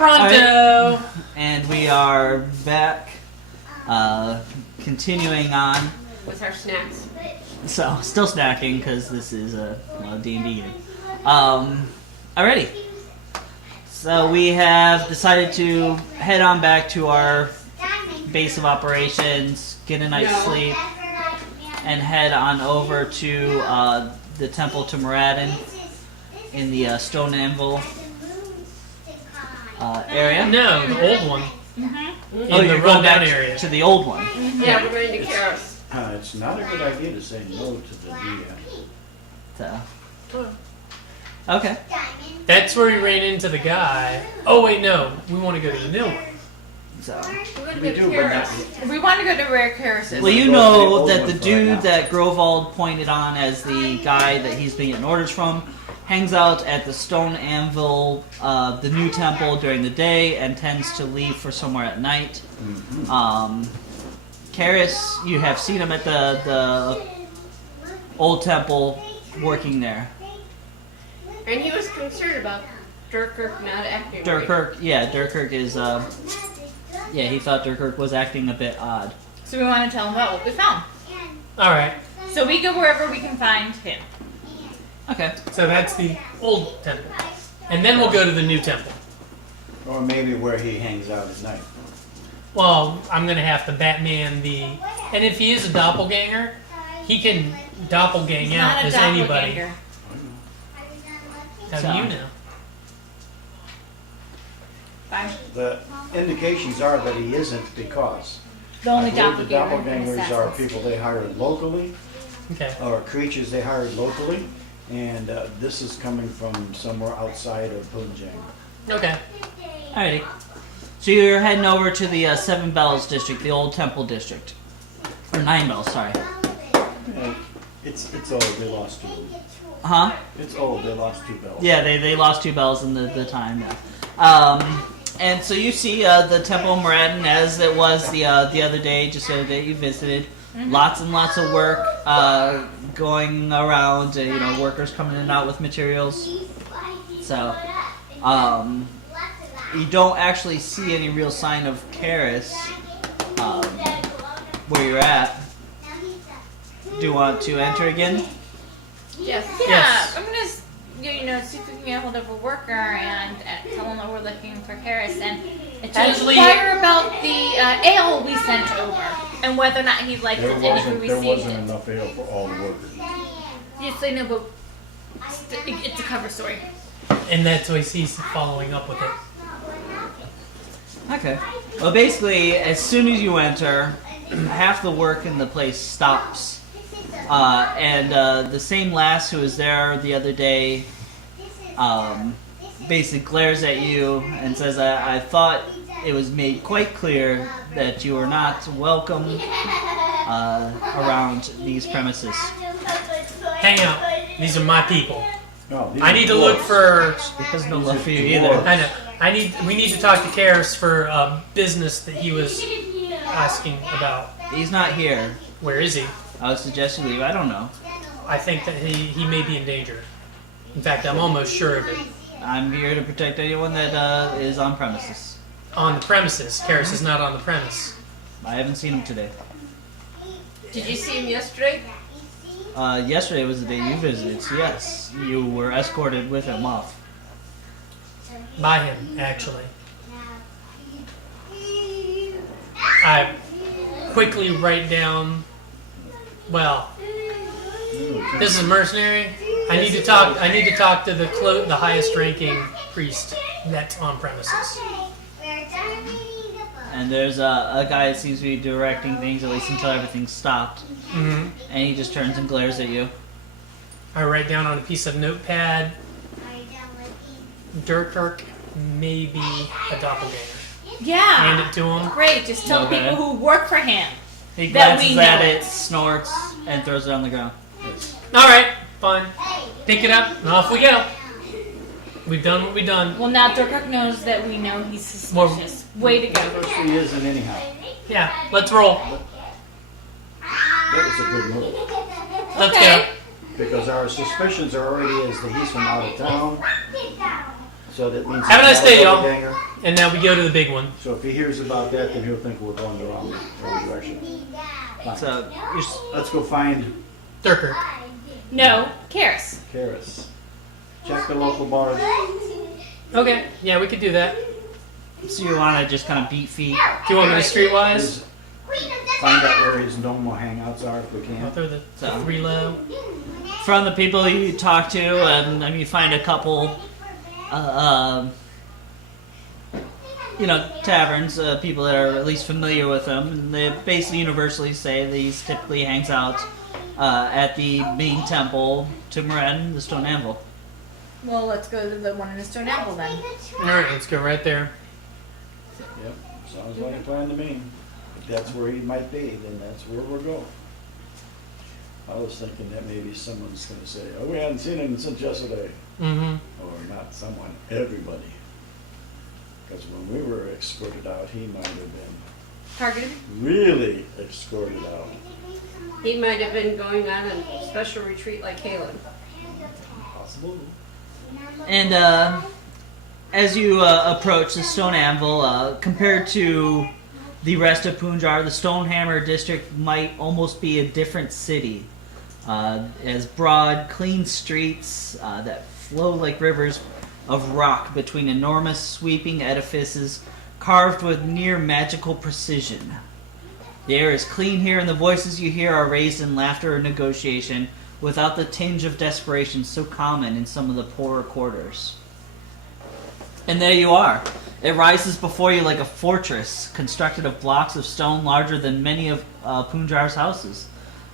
Pronto! Right. And we are back, continuing on. With our snacks. So, still snacking, because this is a D&D game. Alrighty. So we have decided to head on back to our base of operations, get a night's sleep, and head on over to the Temple to Moradin in the Stone Anvil area. No, the old one. Mm-hmm. In the rundown area. To the old one. Mm-hmm. Yeah, we're going to Karos. It's not a good idea to say no to the DM. So. Okay. That's where we ran into the guy. Oh wait, no. We want to go to the new one. So. We do, but not. We want to go to where Karos is. Well, you know that the dude that Grovald pointed on as the guy that he's been getting orders from hangs out at the Stone Anvil, the new temple during the day, and tends to leave for somewhere at night. Mm-hmm. Karis, you have seen him at the old temple working there. And he was concerned about Durkirk not acting Durkirk, yeah, Durkirk is, he thought Durkirk was acting a bit odd. So we want to tell him about what we found. Alright. So we go wherever we can find him. Okay. So that's the old temple. And then we'll go to the new temple. Or maybe where he hangs out at night. Well, I'm going to have to Batman the... And if he is a doppelganger, he can doppelgang He's out not a as anybody. doppelganger. How do you know? Fine. The indications are that he isn't because The only I believe the doppelganger doppelgangers are people they hired locally, Okay. or creatures they hired locally, and this is coming from somewhere outside of Punjang. Okay. Alrighty. So you're heading over to the Seven Bells district, the old temple district. Or Nine Bells, sorry. It's old, they lost two. Huh? It's old, they lost 2 bells. Yeah, they lost 2 bells in the time there. And so you see the Temple of Moradin as it was the other day, just the other day you visited. Mm-hmm. Lots and lots of work going around, workers coming in and out with materials. So, you don't actually see any real sign of Karis where you're at. Do you want to enter again? Yes. Yeah, Yes. I'm gonna, see if we can get a hold of a worker and tell them that we're looking for Karis and to Actually- inquire about the ale we sent over and whether or not he liked it and if we There received wasn't it. enough ale for all the workers. Yes, I know, but it's a cover story. And that's why he's following up with it. Okay. Well, basically, as soon as you enter, half the work in the place stops. And the same lass who was there the other day basically glares at you and says, I thought it was made quite clear that you are not welcome around these premises. Hang out. These are my people. No, these I are need to look dwarves. for... He has no love for you Dwarves. either. I know. We need to talk to Karis for business that he was asking about. He's not here. Where is he? I would suggest you leave. I don't know. I think that he may be in danger. In fact, I'm almost sure of it. I'm here to protect anyone that is on premises. On the premises. Karis is not on the premise. I haven't seen him today. Did you see him yesterday? Yesterday was the day you visited, so yes, you were escorted with him off. By him, actually. I quickly write down... Well, this is a mercenary. I need to talk to the highest ranking priest that's on premises. And there's a guy that seems to be directing things, at least until everything's stopped. Mm-hmm. And he just turns and glares at you. I write down on a piece of notepad, Durkirk may be a doppelganger. Yeah. Hand it to him. Great. Just tell Okay. people who work for him. He That glances we at know. it, snorts, and throws it on the ground. Alright, fine. Pick it up, and off we go. We've done what we've done. Well, now Durkirk knows that we know he's suspicious. Way to go. Whatever she isn't anyhow. Yeah, let's roll. That was a good move. Let's Okay. Because our suspicions are already is that he's from out of town. So that means Have a nice he's day, not y'all. doppelganger. And now we go to the big one. So if he hears about that, then he'll think we're going the wrong direction. Fine. So you're, Let's go find Durker. No, Karis. Karis. Check the local bars. Okay, yeah, we could do that. so you want to just kind of beat feet. Do you want me to streetwise? His- Find out where his normal hangouts are if we I'll can. throw the So- 3 low. From the people you talk to, you find a couple, taverns, people that are at least familiar with them, and they basically universally say that he typically hangs out at the main temple to Moradin, the Stone Anvil. Well, let's go to the one in the Stone Apple then. Alright, let's go right there. Yep, sounds like a plan to me. If that's where he might be, then that's where we'll go. I was thinking that maybe someone's gonna say, oh, we hadn't seen him since yesterday. Mm-hmm. Or not someone, everybody. Because when we were escorted out, he might have been Targeted? really escorted out. He might have been going on a special retreat like Halen. Possible. And as you approach the Stone Anvil, compared to the rest of Punjar, the Stonehammer district might almost be a different city. As broad, clean streets that flow like rivers of rock between enormous sweeping edifices carved with near magical precision. The air is clean here, and the voices you hear are raised in laughter or negotiation without the tinge of desperation so common in some of the poorer quarters. And there you are. It rises before you like a fortress constructed of blocks of stone larger than many of Punjar's houses.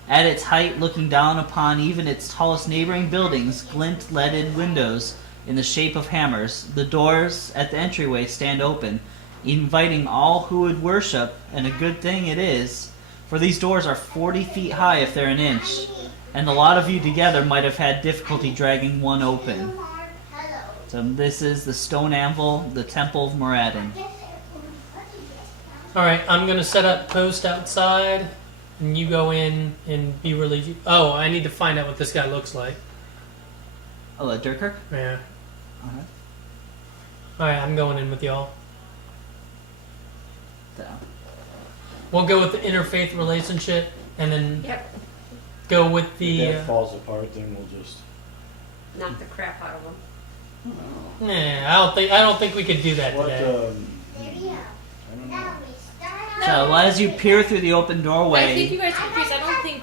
At its height, looking down upon even its tallest neighboring buildings, glint leaded windows in the shape of hammers. The doors at the entryway stand open, inviting all who would worship, and a good thing it is, for these doors are 40 feet high if they're an inch, and the lot of you together might have had difficulty dragging one open. So this is the Stone Anvil, the Temple of Moradin. Alright, I'm gonna set up post outside, and you go in and be religious. Oh, I need to find out what this guy looks like. Oh, Durkirk? Yeah. Okay. Alright, I'm going in with y'all. So, We'll go with the interfaith relationship, and then Yep. go with If the... that falls apart, then we'll just. Knock the crap out of him. I don't think we could do that What? today. I don't know. so as you peer through the open I think doorway, you guys are confused. I don't think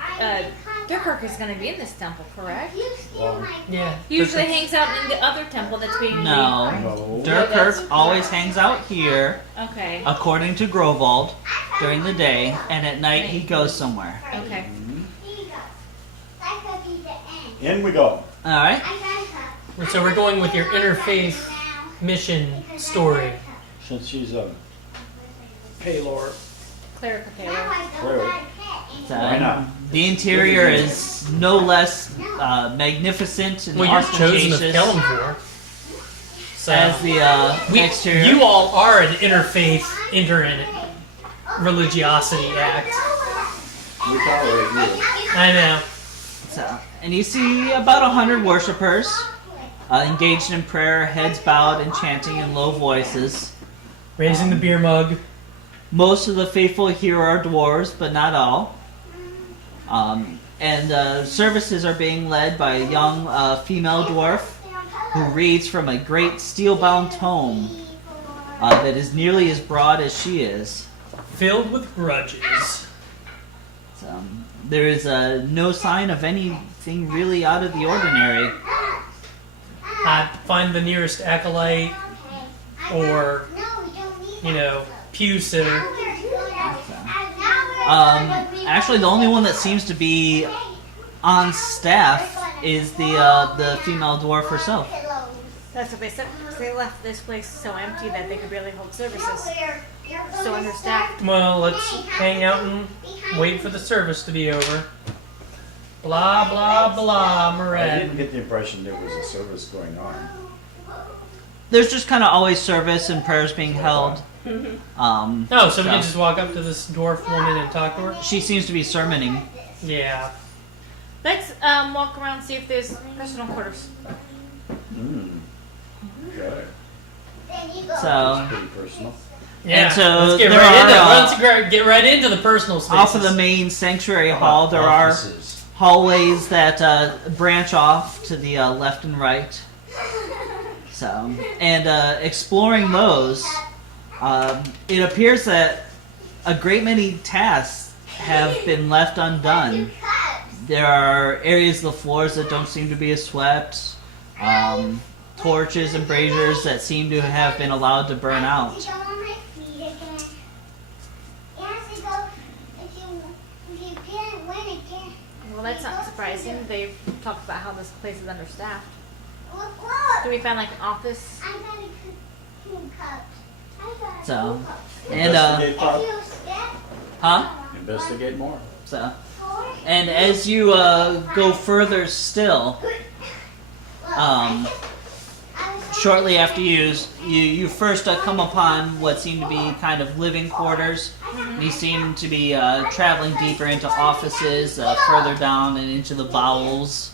Durkirk is going to be in this temple, correct? Well, Yeah. He usually hangs out in the other temple that's being no. no. Durkirk always hangs out here, Okay. according to Grovald, during the day, and at night he goes somewhere. Okay. In we go. Alright? So we're going with your interfaith mission story. Since she's a Paylor Cleric of Halo. cleric. Why not? The interior is no less magnificent and Well, you're chosen of ostentatious Kellamvor. So as the exterior. you all are an interfaith religiosity act. We tolerate you. I know. So, and you see about 100 worshippers engaged in prayer, heads bowed and chanting in low voices. Raising the beer mug. Most of the faithful here are dwarves, but not all. And services are being led by a young female dwarf who reads from a great steel-bound tome that is nearly as broad as she is. Filled with grudges. So, there is no sign of anything really out of the ordinary. I find the nearest acolyte or, pew sitter. Actually, the only one that seems to be on staff is the female dwarf herself. That's what they said. They left this place so empty that they could barely hold services. So understaffed. Well, let's hang out and wait for the service to be over. Blah, blah, blah, I Murad. didn't get the impression there was a service going on. There's just kind of always service and prayers being held. Oh, so we can just walk up to this dwarf woman and talk to her? She seems to be sermoning. Yeah. Let's walk around and see if there's personal quarters. Okay. So Pretty personal. Yeah. And so let's get there right into are, let's get right into the personal spaces. off of the main sanctuary hall, there are Offices. hallways that branch off to the left and right. So, and exploring those, it appears that a great many tasks have been left undone. There are areas of the floors that don't seem to be as swept, torches and braziers that seem to have been allowed to burn out. Well, that's not surprising. They've talked about how this place is understaffed. Do we find like an office? So, and Investigate, Bob. huh? Investigate more. So, and as you go further still, shortly after you first come upon what seem to be kind of living quarters. You seem to be traveling deeper into offices, further down and into the bowels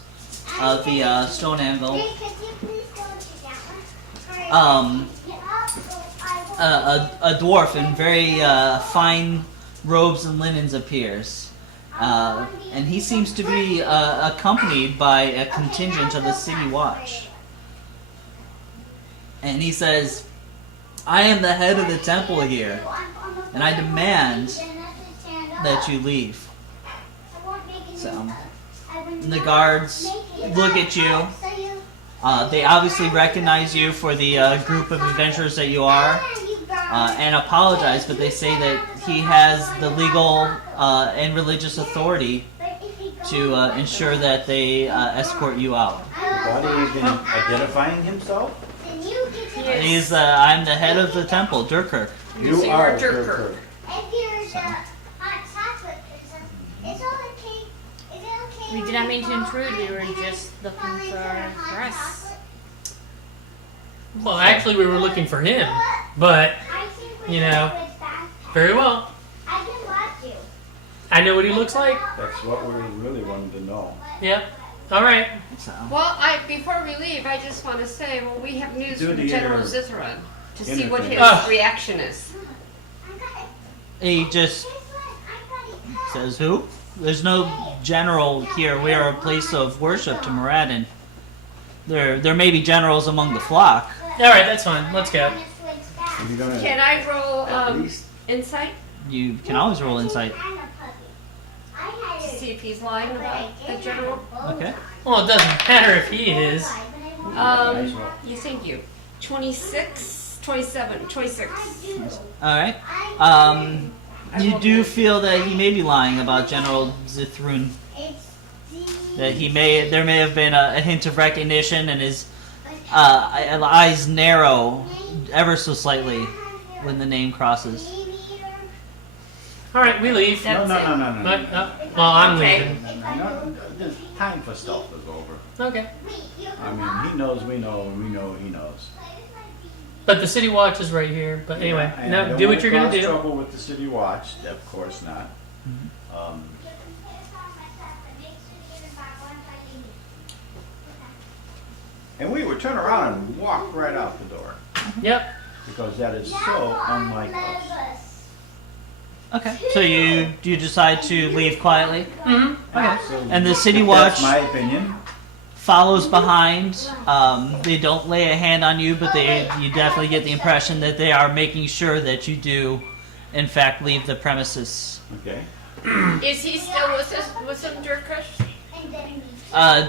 of the stone anvil. A dwarf in very fine robes and linens appears. And he seems to be accompanied by a contingent of the city watch. And he says, "I am the head of the temple here, and I demand that you leave." So, the guards look at you. They obviously recognize you for the group of adventurers that you are, and apologize, but they say that he has the legal and religious authority to ensure that they escort you out. Without even identifying himself? He's, I'm the head of the temple, Durkirk. You So you're are Dirk. We did not mean to intrude. We were just looking for us. Well, actually, we were looking for him, but you know, very well. I know what he looks like. That's what we really wanted to know. Yep. All right. So, Well, before we leave, I just want to say, well, we have news Do from the General inter- Zithron to see inter- what his Ah. reaction is. he just says, "Who? There's no general here. We are a place of worship to Moradin. There may be generals among the flock." All right, that's fine. Let's go. Are you gonna Can I roll at least insight You can always roll insight. to see if he's lying about the general? Okay. Well, it doesn't matter if he is. You think you. 26, 27, 26. All right. You do feel that he may be lying about General Zithrun. That there may have been a hint of recognition, and his eyes narrow ever so slightly when the name crosses. All right, we leave. No. But, well, I'm Okay. leaving. No, the time for stealth is over. Okay. I mean, he knows we know, and we know he knows. But the city watch is right here. But anyway, And I no, don't do wanna what you're gonna cause do. trouble with the city watch, of course not. And we would turn around and walk right out the door Yep. because that is so unlike us. Okay. So you decide to leave quietly. Mm-hmm. Okay. So And the city watch that's my opinion. follows behind. They don't lay a hand on you, but you definitely get the impression that they are making sure that you do, in fact, leave the premises. Okay. Is he still with some Dirkers?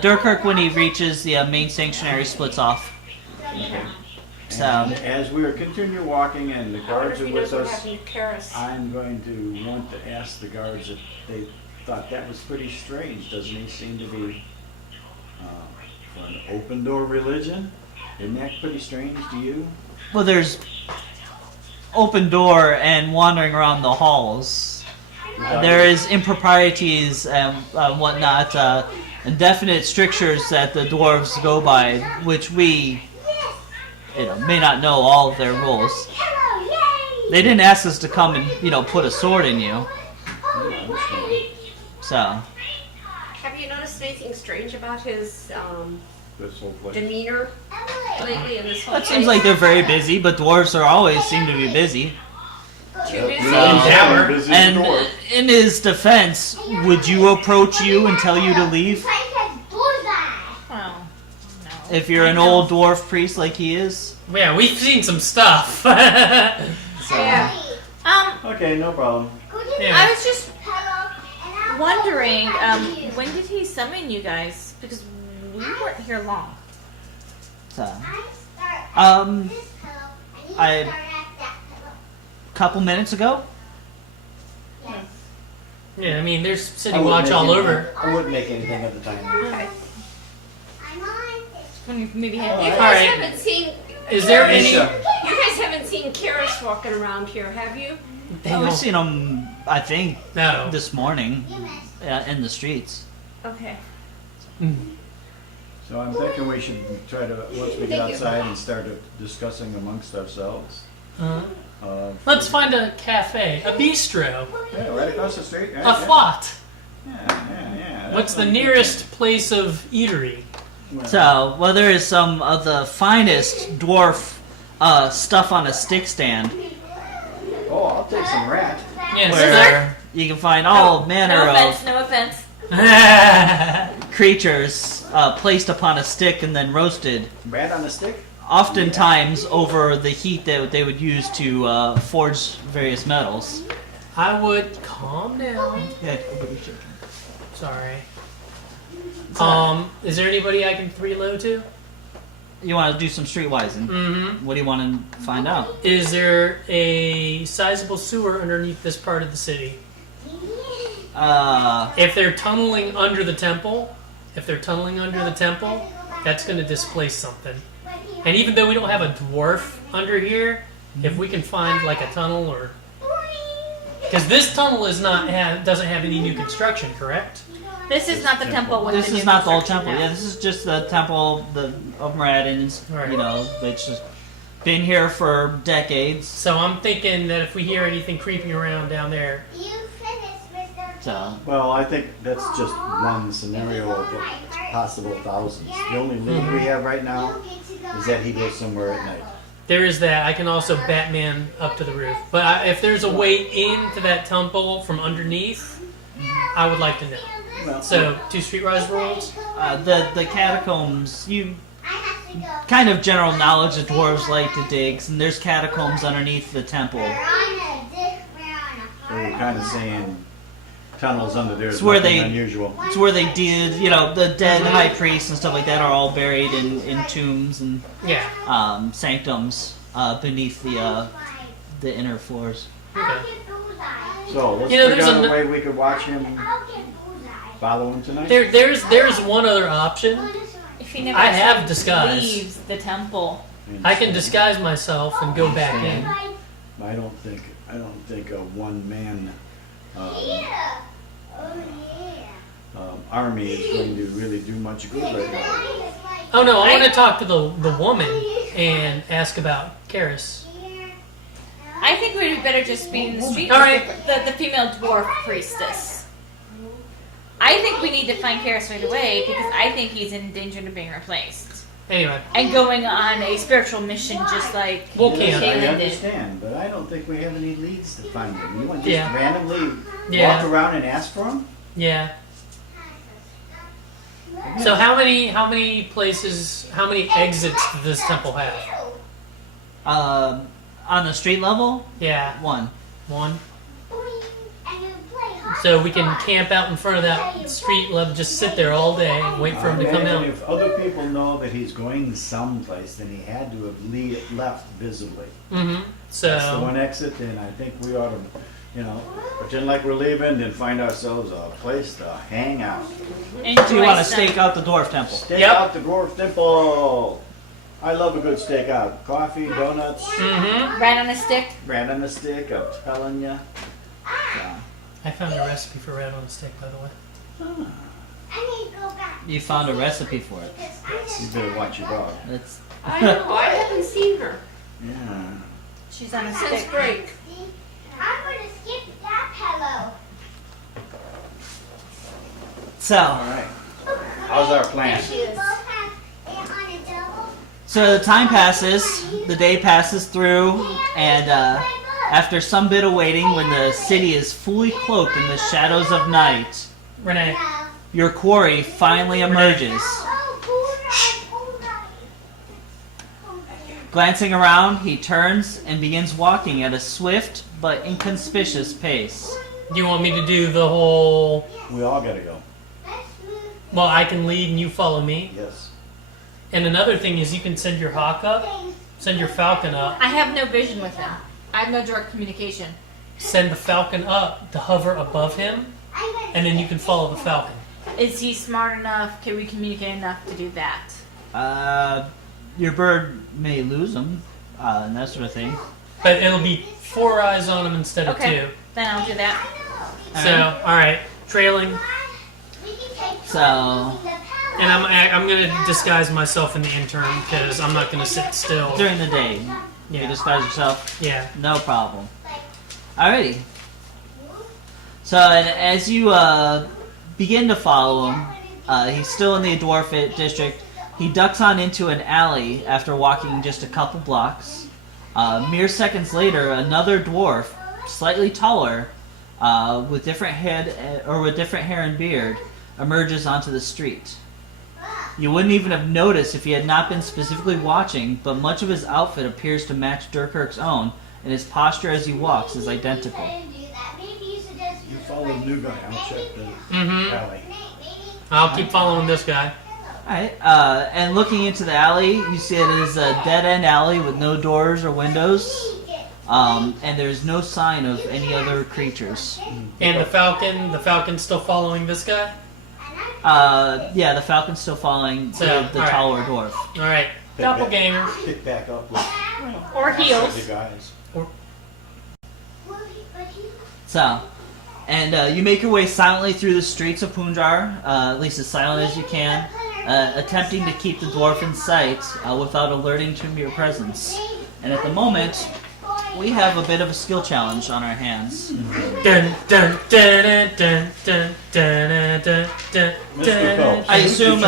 Durkirk, when he reaches the main sanctuary, splits off. So, And as we continue walking and the guards are with us, Karis. I'm going to want to ask the guards if they thought that was pretty strange. Doesn't he seem to be for an open door religion? Isn't that pretty strange to you? well, there's open door and wandering around the halls. There is improprieties and whatnot, and definite strictures that the dwarves go by, which we, may not know all of their rules. They didn't ask us to come and, put a sword in you. So, Have you noticed anything strange about his this whole place. demeanor lately in this whole That seems place? like they're very busy, but dwarves are always seem to be busy. Too busy? Tower. Busy as a dwarf. And in his defense, would you approach you and tell you to leave Well, no. if you're an old dwarf priest like he is? Yeah, we've seen some stuff. So, Yeah. Okay, no problem. Yeah. I was just wondering, when did he summon you guys? Because we weren't here long. so, a couple minutes ago. Yeah, I mean, there's I city wouldn't watch make all anything- over. I wouldn't make anything at the time. Okay. When you maybe had You All guys right. haven't seen. Is there any? You guys haven't seen Karis walking around here, have you? They We've don't- seen him, I think, No. this morning in the streets. Okay. So I'm thinking we should try to, once we get Thank you. outside and start discussing amongst ourselves. Let's find a cafe, a bistro, Yeah, right across the street. Right? a flot. Yeah. What's the nearest place of eatery? So, well, there is some of the finest dwarf stuff on a stick stand Oh, I'll take some rat. Yes, where you can find all manner no offense, of no offense. sir. creatures placed upon a stick and then roasted, Rat on a stick? oftentimes over the heat that they would use to forge various metals. I would calm down. Sorry. Is there anybody I can reload to? You want to do some streetwising? Mm-hmm. What do you want to find out? Is there a sizable sewer underneath this part of the city? If they're tunneling under the temple, that's going to displace something. And even though we don't have a dwarf under here, if we can find like a tunnel or... Because this tunnel doesn't have any new construction, correct? This is not the temple with This the new is not the old construction temple. now. Yeah, this is just the temple of Moradin's, Right. you know, which has been here for decades. So I'm thinking that if we hear anything creeping around down there... So, Well, I think that's just one scenario of possible thousands. The only lead we have right now is that he goes somewhere at night. There is that. I can also Batman up to the roof. But if there's a way into that temple from underneath, I would like to know. Well, So, 2 streetwise rolls? the catacombs, you kind of general knowledge that dwarves like to dig, and there's catacombs underneath the temple. so we're kind of saying tunnels under there is It's where nothing they- unusual. It's where they did, you know, the dead high priests and stuff like that are all buried in tombs and Yeah. sanctums beneath the inner floors. Okay. So let's You know, figure there's out a a- way we could watch him, follow him tonight. There's one other option. If he never I have actually disguise. leaves the temple. And I can disguise myself and go back in. I don't think a one-man army is going to really do much good right now. Oh no, I want to talk to the woman and ask about Karis. I think we'd be better just being in the street All with right. the female dwarf priestess. I think we need to find Karis right away because I think he's in danger of being replaced. Anyway, And going on a spiritual mission just like Well, Yes, can. I Kaylin did. understand, but I don't think we have any leads to find him. You want just Yeah. randomly Yeah. walk around and ask for him? yeah. So how many exits does this temple have? On the street level, Yeah, one. one. So we can camp out in front of that street level, just sit there all day, and wait for him to come Imagine out. if other people know that he's going someplace, then he had to have left visibly. Mm-hmm. That's the So one exit, and I think we ought to, pretend like we're leaving, then find ourselves a place to hang out. Enjoy Do you want to some- stake out the dwarf temple? Stake Yep. out the dwarf temple. I love a good stakeout. Coffee, donuts, mm-hmm. Rat on a stick. rat on a stick. I'm telling you. I found a recipe for rat on a stick, by the way. You found a recipe for it. You better watch your dog. That's I know. I haven't seen her Yeah. She's on a since stick. break. I'm gonna skip that pillow. so. All right. How's our plan? We both have So the time passes, the day passes through, and after some bit of waiting, when the city is fully cloaked in the shadows of night, Renee. your quarry finally emerges. Glancing around, he turns and begins walking at a swift but inconspicuous pace. Do you want me to do the whole... We all gotta go. Well, I can lead and you follow me? Yes. And another thing is you can send your hawk up, send your falcon up, I have no vision with him. I have no direct communication. send the falcon up to hover above him, and then you can follow the falcon. Is he smart enough? Can we communicate enough to do that? Your bird may lose him, and that sort of thing. But it'll be 4 eyes on him instead of Okay. 2. Then I'll do that. So, alright, trailing. So, And I'm going to disguise myself in the interim, because I'm not going to sit still. during the day, you Yeah. disguise yourself. Yeah. No problem. Alrighty. So, and as you begin to follow him, he's still in the dwarf district. He ducks on into an alley after walking just a couple blocks. Mere seconds later, another dwarf, slightly taller, with different hair and beard, emerges onto the street. You wouldn't even have noticed if he had not been specifically watching, but much of his outfit appears to match Durkirk's own, and his posture as he walks is identical. You follow the new guy. I'll check the Mm-hmm. alley. I'll keep following this guy. Alright, and looking into the alley, you see it is a dead-end alley with no doors or windows, and there's no sign of any other creatures. And the falcon's still following this guy? Yeah, the falcon's still following So, the alright. taller dwarf. Alright, doppelganger. Pick back up with Or the heels. guys. So, and you make your way silently through the streets of Punjar, at least as silent as you can, attempting to keep the dwarf in sight without alerting to your presence. And at the moment, we have a bit of a skill challenge on our hands. Dun, dun, dun, dun, dun, dun, dun, dun, Mr. dun. Phelps. I assume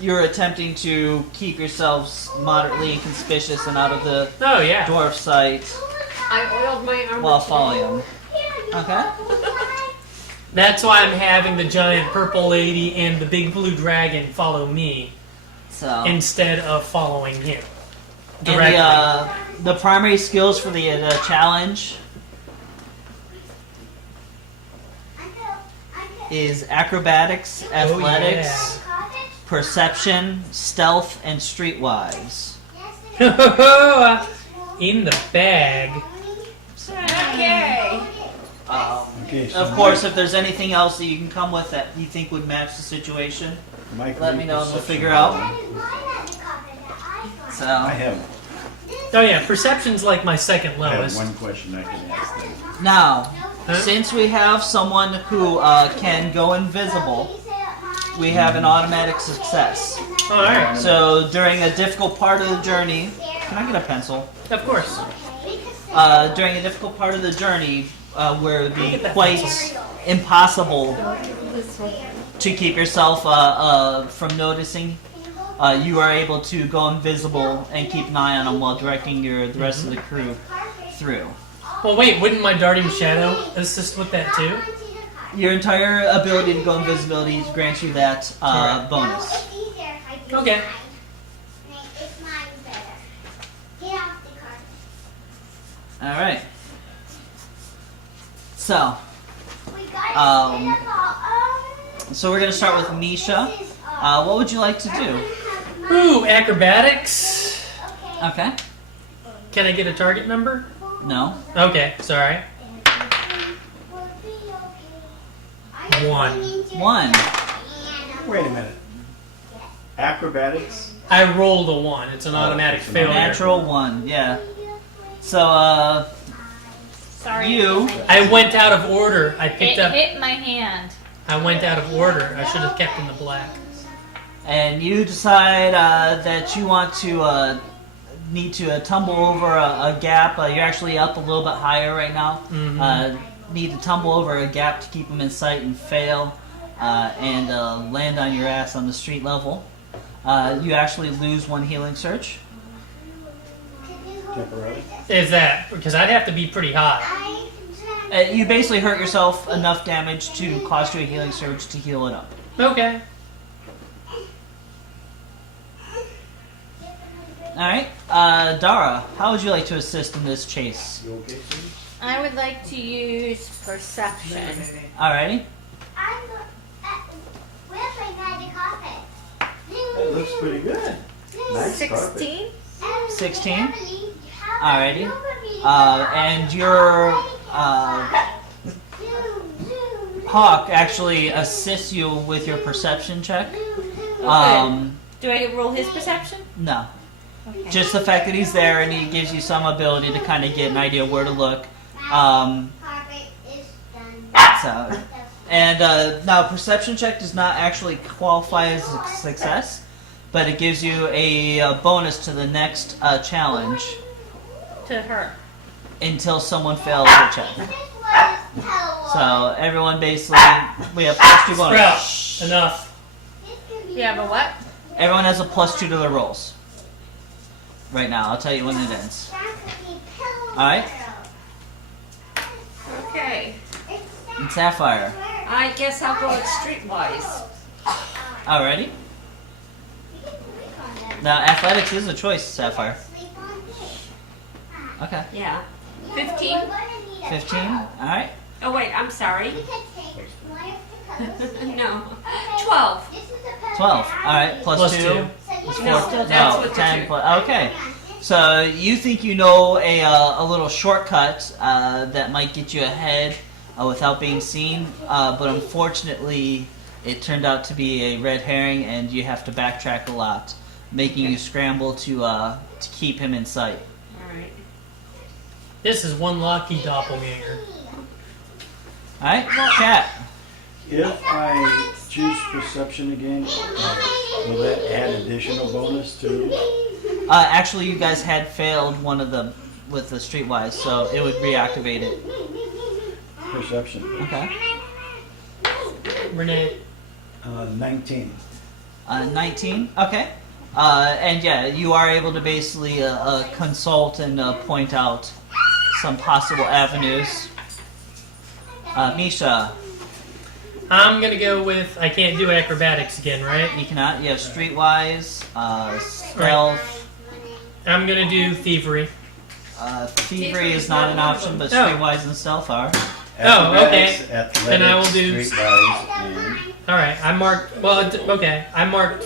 you're attempting to keep yourselves moderately inconspicuous and out of the Oh, yeah. dwarf's sight I oiled my armor. while today. following him. Okay. That's why I'm having the giant purple lady and the big blue dragon follow me So, instead of following him. and Directly. the primary skills for the challenge is acrobatics, athletics, perception, stealth, and streetwise. In the bag. Okay. Okay, so Of course, if there's anything else that you can come with that you think would match the situation, Mike, let me know and we'll perception. figure out. So, I have Oh yeah, perception's like my second I have lowest. one question I can ask them. now, Huh? since we have someone who can go invisible, we have an automatic success. Alright, So during a difficult part of the journey, can I get a pencil? of course. During a difficult part of the journey, where it would be Get that quite pencil. impossible to keep yourself from noticing, you are able to go invisible and keep an eye on them while directing the rest of the crew through. Well, wait, wouldn't my darting shadow assist with that too? Your entire ability to go invisibility grants you that Alright. bonus. Okay. All right. So, so we're gonna start with Misha. What would you like to do? Ooh, acrobatics. Okay. Can I get a target number? No. Okay, sorry. 1. 1. Wait a minute. Acrobatics? I rolled a 1. It's an automatic it's a failure. Natural 1. Yeah. So, Sorry. you. I went out of order. I It picked up. hit my hand. I went out of order. I should have kept in the black. And you decide that you want to need to tumble over a gap. You're actually up a little bit higher right now. Mhm. Need to tumble over a gap to keep them in sight and fail, and land on your ass on the street level. You actually lose 1 healing search. Temporarily? is that? Because I'd have to be pretty hot. You basically hurt yourself enough damage to cost you a healing surge to heal it up. Okay. Alright, Dara, how would you like to assist in this chase? You okay, Sue? I would like to use perception. Alrighty. Where's my magic carpet? That looks pretty good. Nice carpet. 16? 16? Alrighty. And your Hawk actually assists you with your perception check. Do I roll his perception? No. Okay. Just the fact that he's there and he gives you some ability to kind of get an idea where to look. Carpet is done. So, and now perception check does not actually qualify as a success, but it gives you a bonus to the next challenge To her. until someone fails the check. This was So everyone basically, we have +2 bonus. Sprout. Enough. You have a what? Everyone has a +2 to their rolls. Right now, I'll tell you when it ends. Alright? Okay. And Sapphire. I guess I'll go with Streetwise. Alrighty? Now, athletics is a choice, Sapphire. Okay. Yeah. 15? 15? Alright. Oh, wait, I'm sorry. No. 12. 12. Alright, Plus +2. two. Is No, 4. that's No, what 10 you plus. Okay. So you think you know a little shortcut that might get you ahead without being seen, but unfortunately it turned out to be a red herring and you have to backtrack a lot, making you scramble to keep him in sight. Alright. This is one lucky doppelganger. Alright, Cat. If I choose perception again, will that add additional bonus to? Actually, you guys had failed one of them with the streetwise, so it would reactivate it. Perception. Okay. Renee. 19. 19? Okay. And yeah, you are able to basically consult and point out some possible avenues. Misha, I'm gonna go with. I can't do acrobatics again, right? you cannot. You have streetwise, stealth. I'm gonna do thievery. Thievery is not an option, but Oh. streetwise and stealth are. Oh, okay. Athletics, Then I will do- streetwise, and All right. I marked. Well, okay. I marked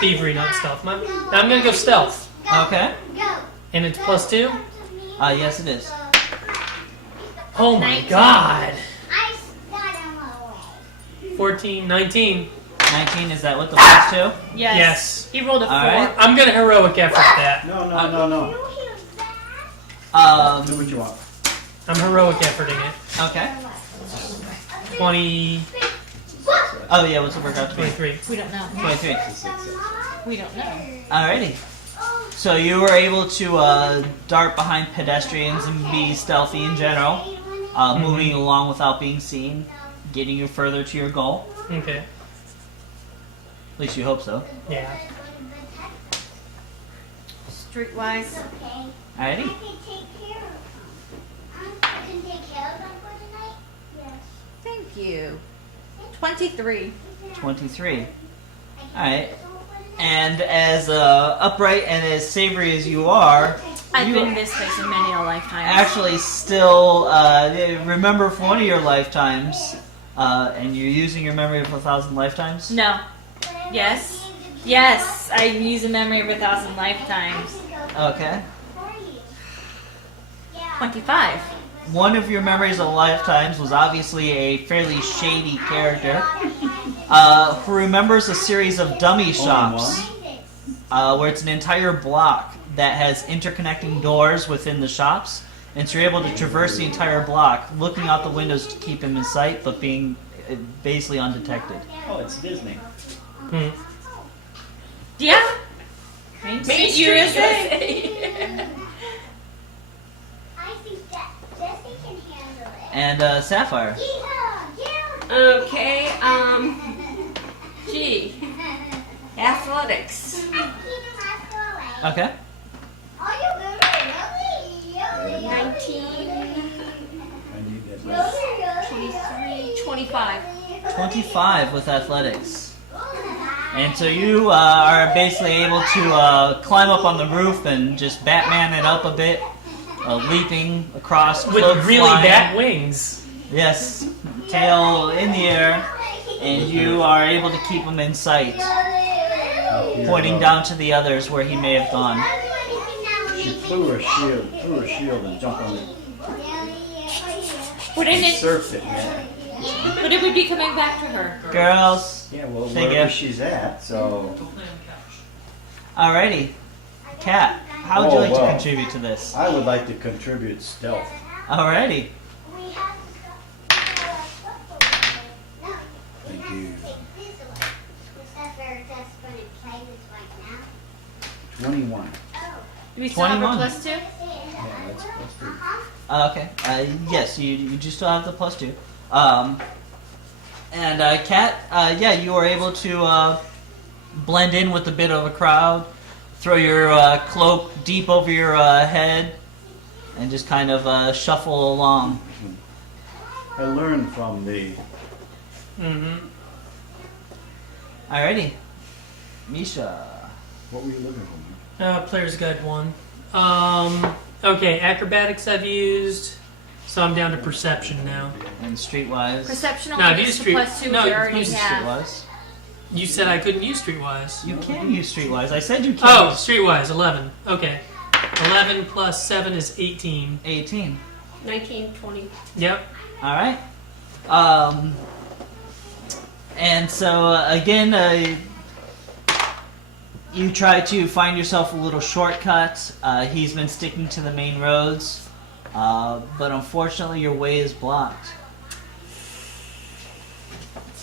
thievery, not stealth. I'm gonna go stealth, Okay. and it's +2. Yes, it is. Oh my 19. God. I got him away. 14, 19. 19, is that with the +2? Yes. Yes. He rolled a 4. Alright. I'm gonna heroic effort that. no. You hear that? Do what you want. I'm heroic efforting it. Okay. 20, Oh yeah, what's it work out to be? 23. We don't know. 23. We don't know. Alrighty. So you were able to dart behind pedestrians and be stealthy in general, moving along without being seen, getting you further to your goal. Okay. At least you hope so. Yeah. Streetwise. Okay. Alrighty. I can take care of. I can take care of them for tonight. Yes. Thank you. 23. 23. Alright. And as upright and as savory as you are, I've you been in this place in many a lifetime. actually still remember from one of your lifetimes, and you're using your memory of 1,000 lifetimes? No. Yes. Yes, I use a memory of 1,000 lifetimes. Okay. 25. One of your memories of lifetimes was obviously a fairly shady character who remembers a series of dummy shops where it's an entire block that has interconnecting doors within the shops, and so you're able to traverse the entire block, looking out the windows to keep him in sight, but being basically undetected. Oh, it's Disney. Hmm. Yeah. Main Street USA. I think that Jesse can handle it. And Sapphire. Okay, gee. Athletics. Okay. Are you really? 25. 25 with athletics. And so you are basically able to climb up on the roof and just Batman it up a bit, leaping across, With cloak really flying. bat wings. Yes, tail in the air, and you are able to keep him in sight, pointing down to the others where he may have gone. She threw her shield and jumped on it. Wouldn't it? Surfed it, yeah. But it would be coming back to her. Girls, Yeah, well, Thank wherever you. she's at, so. alrighty. Cat, how would you Oh, like to well. contribute to this? I would like to contribute stealth. Alrighty. Thank you. 21. Do we still have 21. our +2? Yeah, that's good. Okay. Yes, you do still have the +2. And Kat, yeah, you are able to blend in with a bit of a crowd, throw your cloak deep over your head, and just kind of shuffle along. I learned from the. Mm-hmm. Alrighty, Misha. What were you looking for? Player's Guide 1. Okay, acrobatics I've used, so I'm down to perception now. And streetwise. Perception No, only do gets to street- +2 no, we you already Use have. streetwise. You said I couldn't use Streetwise. You can use streetwise. I said you can. Oh, use Streetwise, 11. Okay. 11 plus 7 is 18. 18. 19, 20. Yep. All right. And so again, you try to find yourself a little shortcut. He's been sticking to the main roads, but unfortunately, your way is blocked.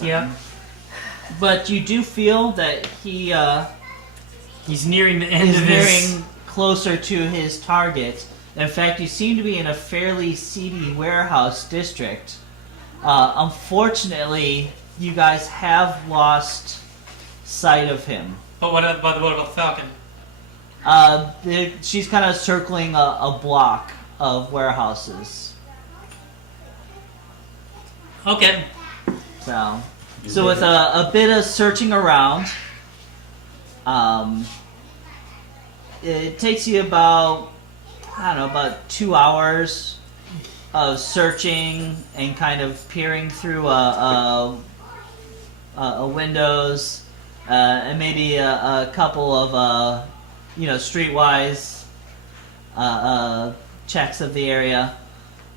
Yep. But you do feel that he He's nearing the end is of his... nearing closer to his target. In fact, you seem to be in a fairly seedy warehouse district. Unfortunately, you guys have lost sight of him. But what about the Falcon? She's kind of circling a block of warehouses. Okay. So with a bit of searching around, it takes you about, I don't know, about 2 hours of searching and kind of peering through windows, and maybe a couple of streetwise checks of the area.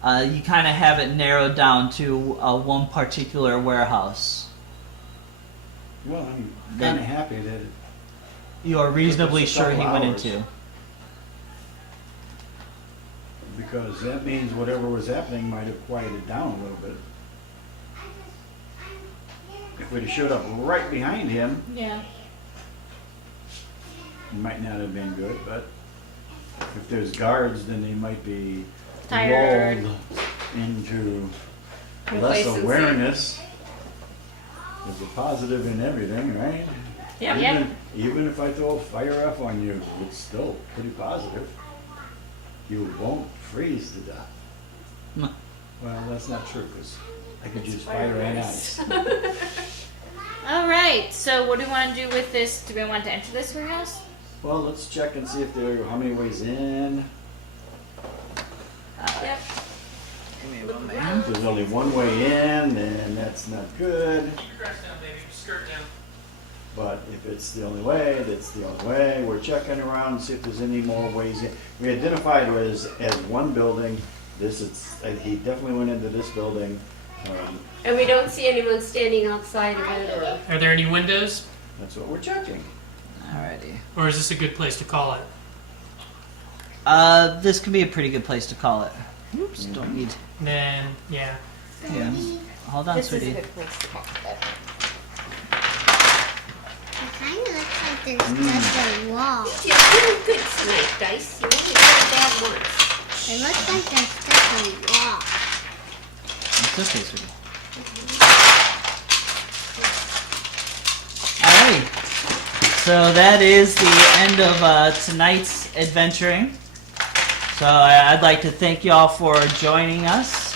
You kind of have it narrowed down to one particular warehouse. Well, I'm kind of happy that it. You are reasonably Just a sure he couple went hours. into. Because that means whatever was happening might have quieted down a little bit. If we'd have showed up right behind him, Yeah. it might not have been good, but if there's guards, then they might be Tired. lulled into less Complacency. awareness. There's a positive in everything, right? Yep. Yep. Even if I throw a fire F on you, it's still pretty positive. You won't freeze to death. No. Well, that's not true, because I could use fire and ice. All right. So what do we want to do with this? Do we want to enter this warehouse? Well, let's check and see if there are how many ways in. Yep. If there's only one way in, then that's not good. Crash down, baby. Skirt down. But if it's the only way, that's the only way. We're checking around to see if there's any more ways in. We identified it as one building. He definitely went into this building. And we don't see anyone standing outside of it or. Are there any windows? That's what we're checking. Alrighty. Or is this a good place to call it? This could be a pretty good place to call it. Oops, don't need. Then, yeah. Yeah. Hold on, This is a sweetie. good place to call it. It kind of looks like there's just a wall. You're doing good tonight, Dice. You only did bad once. It looks like there's just a wall. It's okay, sweetie. Alrighty. So that is the end of tonight's adventuring. So I'd like to thank you all for joining us.